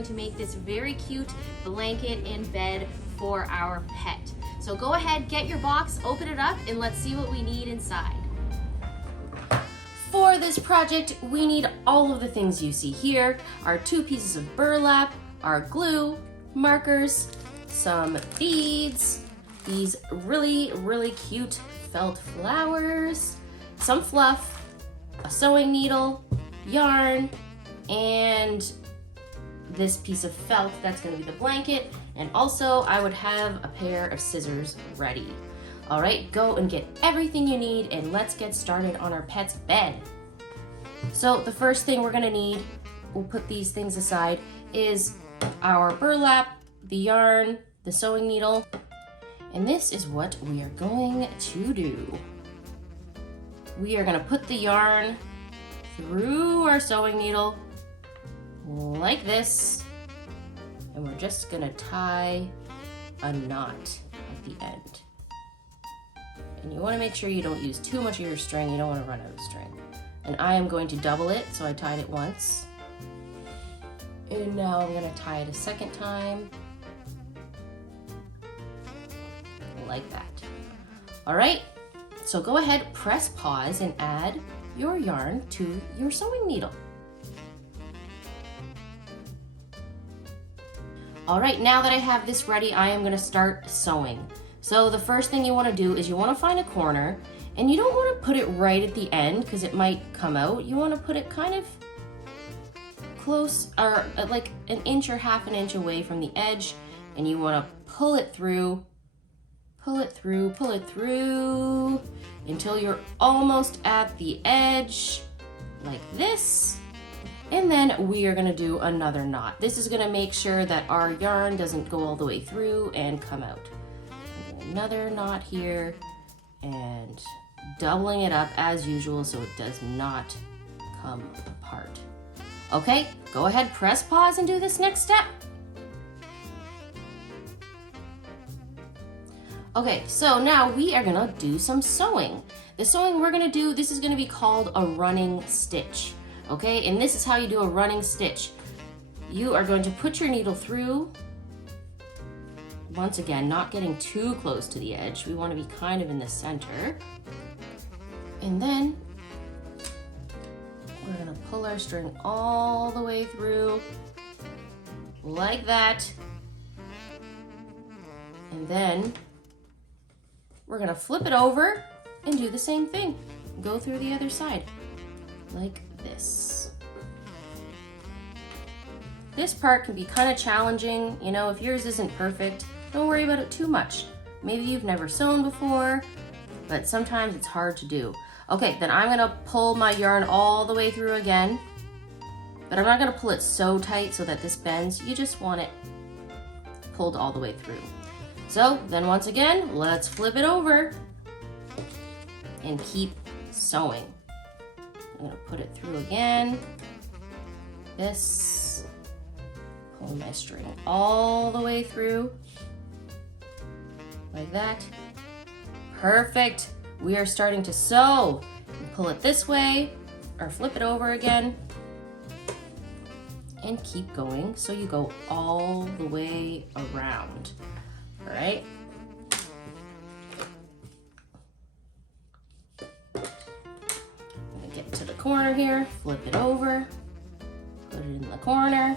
going to make this very cute blanket and bed for our pet. So go ahead, get your box, open it up, and let's see what we need inside. For this project, we need all of the things you see here, our 2 pieces of burlap, our glue, markers, some beads, these really cute felt flowers, some fluff, a sewing needle, yarn, and this piece of felt that's going to be the blanket, and also I would have a pair of scissors ready. All right, go and get everything you need and let's get started on our pet's bed. So the first thing we're gonna need, we'll put these things aside, is our burlap, the yarn, the sewing needle, and this is what we are going to do. We are gonna put the yarn through our sewing needle like this, and we're just gonna tie a knot at the end. And you wanna make sure you don't use too much of your string, you don't wanna run out of string. And I am going to double it, so I tied it once. And now I'm gonna tie it a second time. Like that. All right, so go ahead, press pause and add your yarn to your sewing needle. All right, now that I have this ready, I am gonna start sewing. So the first thing you wanna do is you wanna find a corner, and you don't wanna put it right at the end because it might come out. You wanna put it kind of close, or like an inch or half an inch away from the edge, and you wanna pull it through, until you're almost at the edge, like this. And then we are gonna do another knot. This is gonna make sure that our yarn doesn't go all the way through and come out. Another knot here, and doubling it up as usual so it does not come apart. Okay, go ahead, press pause and do this next step. Okay, so now we are gonna do some sewing. The sewing we're gonna do, this is gonna be called a running stitch. Okay, and this is how you do a running stitch. You are going to put your needle through, once again, not getting too close to the edge. We want to be kind of in the center. And then we're gonna pull our string all the way through, like that. And then we're gonna flip it over and do the same thing. Go through the other side, like this. This part can be kind of challenging. You know, if yours isn't perfect, don't worry about it too much. Maybe you've never sewn before, but sometimes it's hard to do. Okay, then I'm gonna pull my yarn all the way through again, but I'm not gonna pull it so tight so that this bends. You just want it pulled all the way through. So then once again, let's flip it over and keep sewing. I'm gonna put it through again, this, pull my string all the way through, like that. Perfect. We are starting to sew. Pull it this way, or flip it over again, and keep going so you go all the way around. All right. I'm gonna get to the corner here, flip it over, put it in the corner,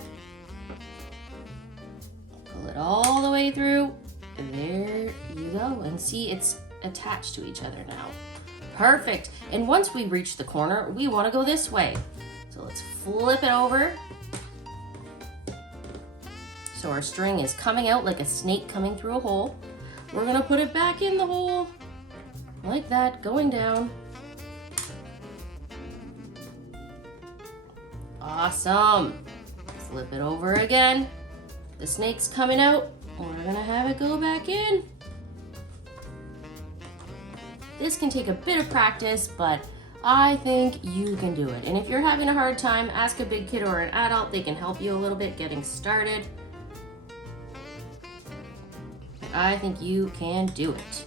pull it all the way through. There you go, and see, it's attached to each other now. Perfect. And once we reach the corner, we want to go this way. So let's flip it over. So our string is coming out like a snake coming through a hole. We're gonna put it back in the hole, like that, going down. Awesome. Flip it over again. The snake's coming out. We're gonna have it go back in. This can take a bit of practice, but I think you can do it. And if you're having a hard time, ask a big kid or an adult. They can help you a little bit getting started. I think you can do it.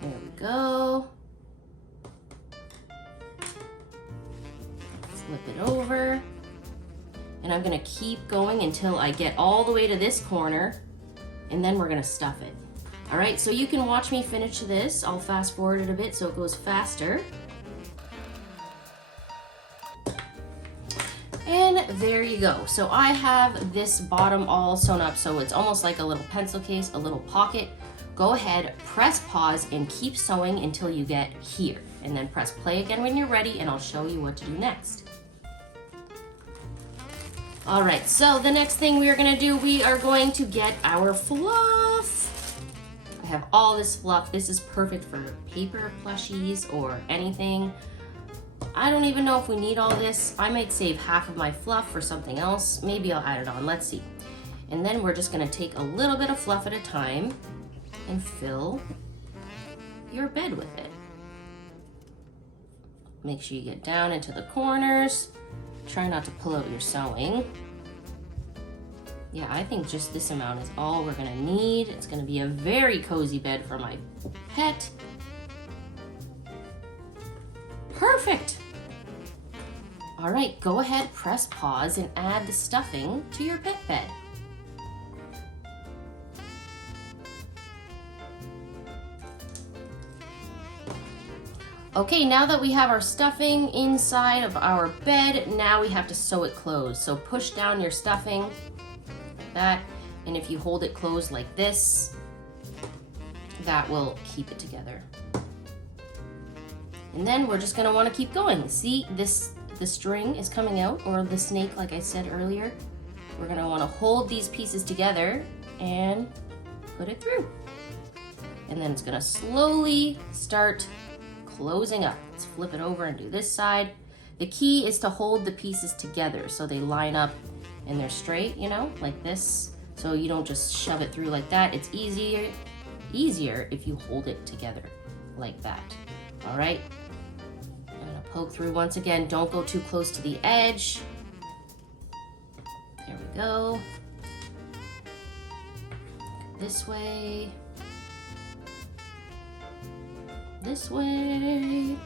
There we go. Flip it over. And I'm gonna keep going until I get all the way to this corner, and then we're gonna stuff it. All right, so you can watch me finish this. I'll fast forward it a bit so it goes faster. And there you go. So I have this bottom all sewn up, so it's almost like a little pencil case, a little pocket. Go ahead, press pause, and keep sewing until you get here. And then press play again when you're ready, and I'll show you what to do next. All right, so the next thing we are gonna do, we are going to get our fluff. I have all this fluff. This is perfect for paper plushies or anything. I don't even know if we need all this. I might save half of my fluff for something else. Maybe I'll add it on, let's see. And then we're just gonna take a little bit of fluff at a time and fill your bed with it. Make sure you get down into the corners. Try not to pull out your sewing. Yeah, I think just this amount is all we're gonna need. It's gonna be a very cozy bed for my pet. Perfect. All right, go ahead, press pause, and add the stuffing to your pet bed. Okay, now that we have our stuffing inside of our bed, now we have to sew it closed. So push down your stuffing like that, and if you hold it closed like this, that will keep it together. And then we're just gonna wanna keep going. See, the string is coming out, or the snake, like I said earlier. We're gonna wanna hold these pieces together and put it through. And then it's gonna slowly start closing up. Let's flip it over and do this side. The key is to hold the pieces together so they line up and they're straight, you know, like this. So you don't just shove it through like that. It's easier if you hold it together like that. All right, I'm gonna poke through once again. Don't go too close to the edge. There we go. This way. This way.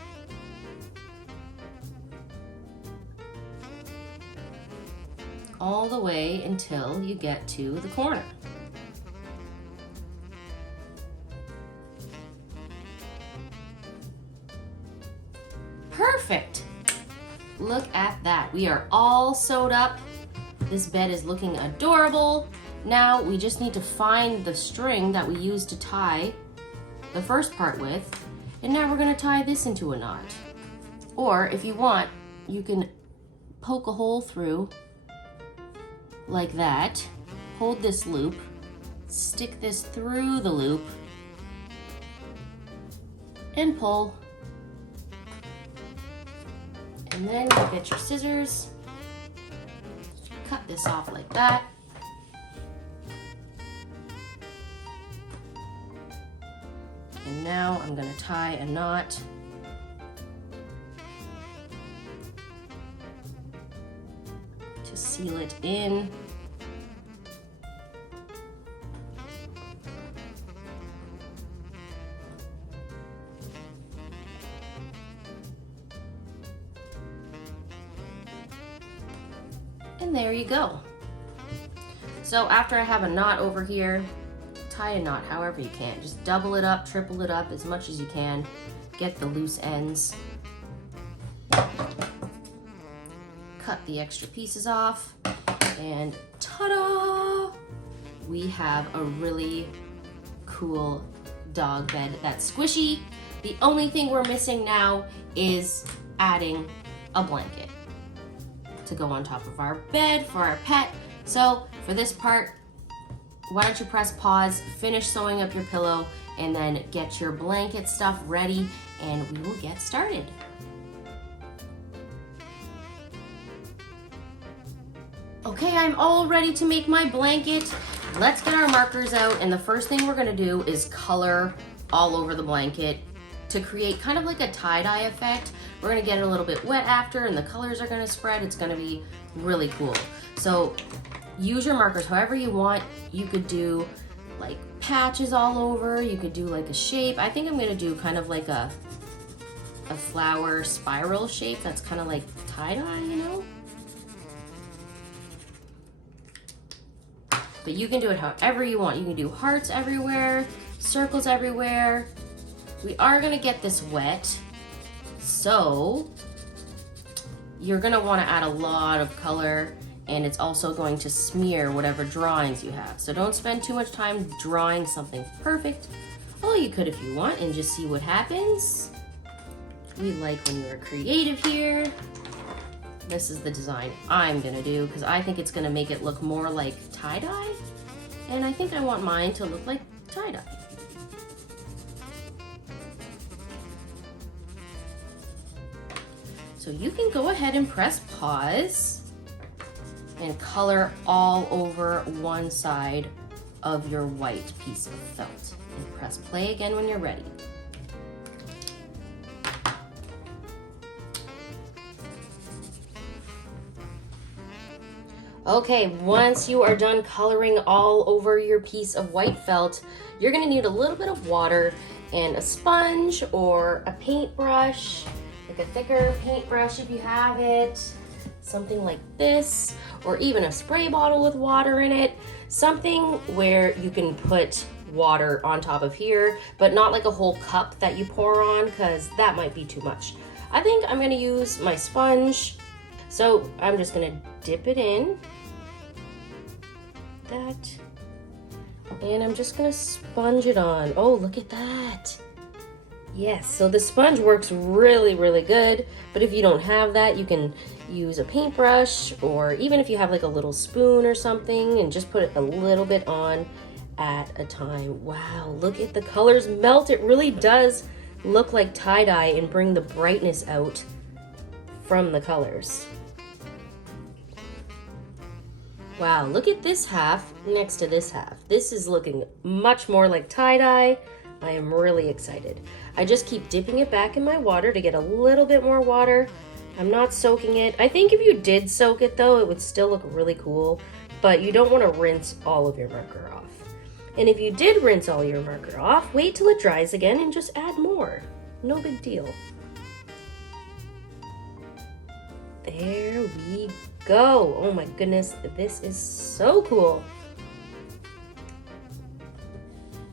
All the way until you get to the corner. Perfect. Look at that. We are all sewed up. This bed is looking adorable. Now we just need to find the string that we used to tie the first part with. And now we're gonna tie this into a knot. Or if you want, you can poke a hole through like that, hold this loop, stick this through the loop, and pull. And then you get your scissors, cut this off like that. And now I'm gonna tie a knot to seal it in. And there you go. So after I have a knot over here, tie a knot however you can. Just double it up, triple it up as much as you can. Get the loose ends. Cut the extra pieces off, and ta-da! We have a really cool dog bed that's squishy. The only thing we're missing now is adding a blanket to go on top of our bed for our pet. So for this part, why don't you press pause, finish sewing up your pillow, and then get your blanket stuff ready, and we will get started. Okay, I'm all ready to make my blanket. Let's get our markers out, and the first thing we're gonna do is color all over the blanket to create kind of like a tie-dye effect. We're gonna get it a little bit wet after, and the colors are gonna spread. It's gonna be really cool. So use your markers however you want. You could do like patches all over. You could do like a shape. I think I'm gonna do kind of like a flower spiral shape that's kind of like tie-dye, you know? but you can do it however you want. You can do hearts everywhere, circles everywhere. We are gonna get this wet, so you're gonna wanna add a lot of color, and it's also going to smear whatever drawings you have. So don't spend too much time drawing something perfect. Although you could if you want and just see what happens. We like when you're creative here. This is the design I'm gonna do because I think it's gonna make it look more like tie-dye. And I think I want mine to look like tie-dye. So you can go ahead and press pause and color all over one side of your white piece of felt. And press play again when you're ready. Okay, once you are done coloring all over your piece of white felt, you're gonna need a little bit of water and a sponge or a paintbrush, like a thicker paintbrush if you have it, something like this, or even a spray bottle with water in it, something where you can put water on top of here, but not like a whole cup that you pour on because that might be too much. I think I'm gonna use my sponge. So I'm just gonna dip it in, that, and I'm just gonna sponge it on. Oh, look at that. Yes, so the sponge works really, really good, but if you don't have that, you can use a paintbrush, or even if you have like a little spoon or something, and just put a little bit on at a time. Wow, look at the colors melt. It really does look like tie-dye and bring the brightness out from the colors. Wow, look at this half next to this half. This is looking much more like tie-dye. I am really excited. I just keep dipping it back in my water to get a little bit more water. I'm not soaking it. I think if you did soak it though, it would still look really cool, but you don't want to rinse all of your marker off. And if you did rinse all your marker off, wait till it dries again and just add more. No big deal. There we go. Oh my goodness, this is so cool.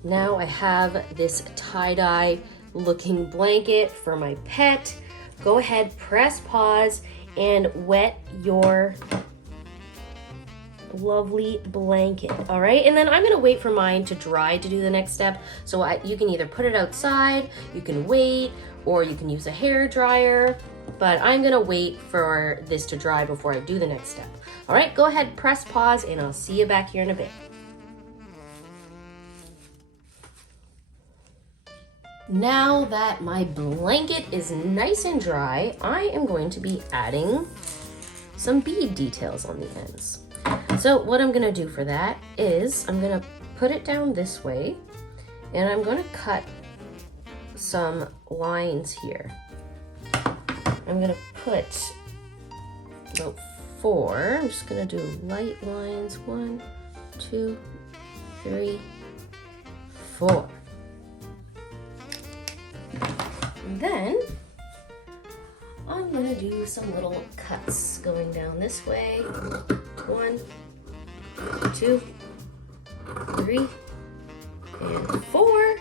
Now I have this tie-dye looking blanket for my pet. Go ahead, press pause, and wet your lovely blanket. All right, and then I'm gonna wait for mine to dry to do the next step. So you can either put it outside, you can wait, or you can use a hair dryer, but I'm gonna wait for this to dry before I do the next step. All right, go ahead, press pause, and I'll see you back here in a bit. Now that my blanket is nice and dry, I am going to be adding some bead details on the ends. So what I'm gonna do for that is I'm gonna put it down this way, and I'm gonna cut some lines here. I'm gonna put about 4. I'm just gonna do light lines. 1, 2, 3, 4. And then I'm gonna do some little cuts going down this way. 1, 2, 3, and 4.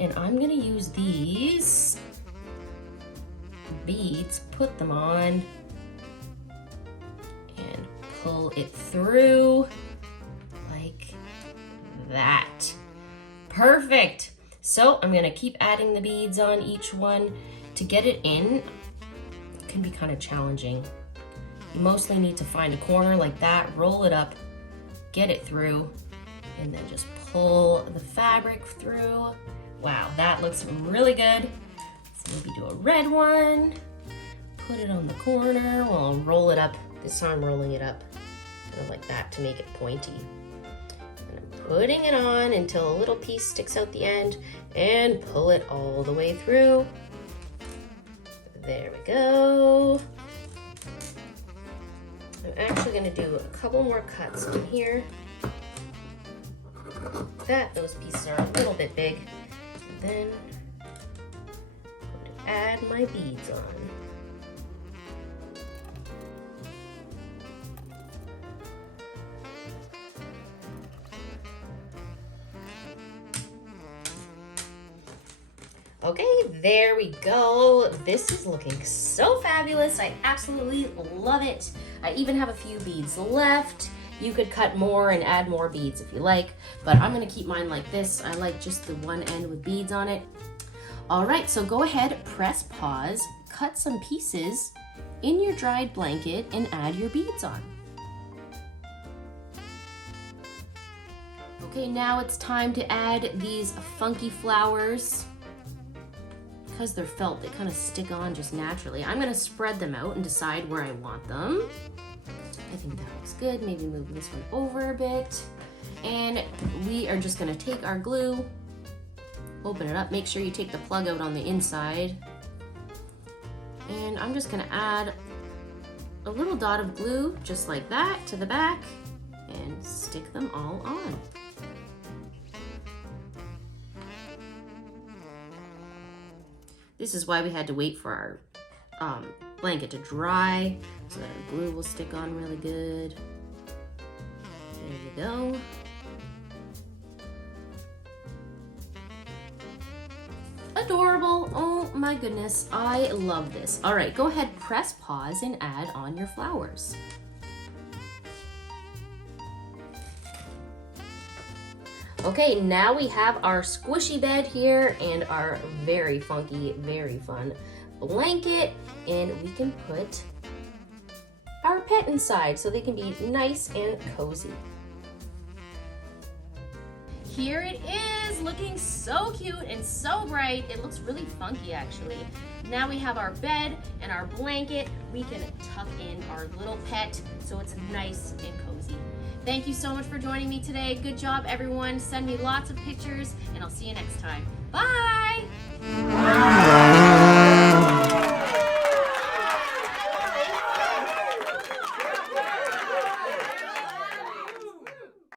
And I'm gonna use these beads, put them on, and pull it through like that. Perfect. So I'm gonna keep adding the beads on each one. To get it in, it can be kind of challenging. You mostly need to find a corner like that, roll it up, get it through, and then just pull the fabric through. Wow, that looks really good. Let's maybe do a red one, put it on the corner. Well, I'll roll it up. This time I'm rolling it up kind of like that to make it pointy. And I'm putting it on until a little piece sticks out the end, and pull it all the way through. There we go. I'm actually going to do a couple more cuts in here. Those pieces are a little bit big. And then add my beads on. Okay, there we go. This is looking so fabulous. I absolutely love it. I even have a few beads left. You could cut more and add more beads if you like, but I'm gonna keep mine like this. I like just the one end with beads on it. All right, so go ahead, press pause, cut some pieces in your dried blanket and add your beads on. Okay, now it's time to add these funky flowers. Because they're felt, they kind of stick on just naturally. I'm gonna spread them out and decide where I want them. I think that looks good. Maybe move this one over a bit. And we are just gonna take our glue, open it up, make sure you take the plug out on the inside. And I'm just gonna add a little dot of glue, just like that, to the back, and stick them all on. This is why we had to wait for our blanket to dry so that our glue will stick on really good. There you go. Adorable. Oh my goodness, I love this. All right, go ahead, press pause and add on your flowers. Okay, now we have our squishy bed here and our very funky, very fun blanket, and we can put our pet inside so they can be nice and cozy. Here it is, looking so cute and so bright. It looks really funky actually. Now we have our bed and our blanket. We can tuck in our little pet so it's nice and cozy. Thank you so much for joining me today. Good job, everyone. Send me lots of pictures, and I'll see you next time. Bye!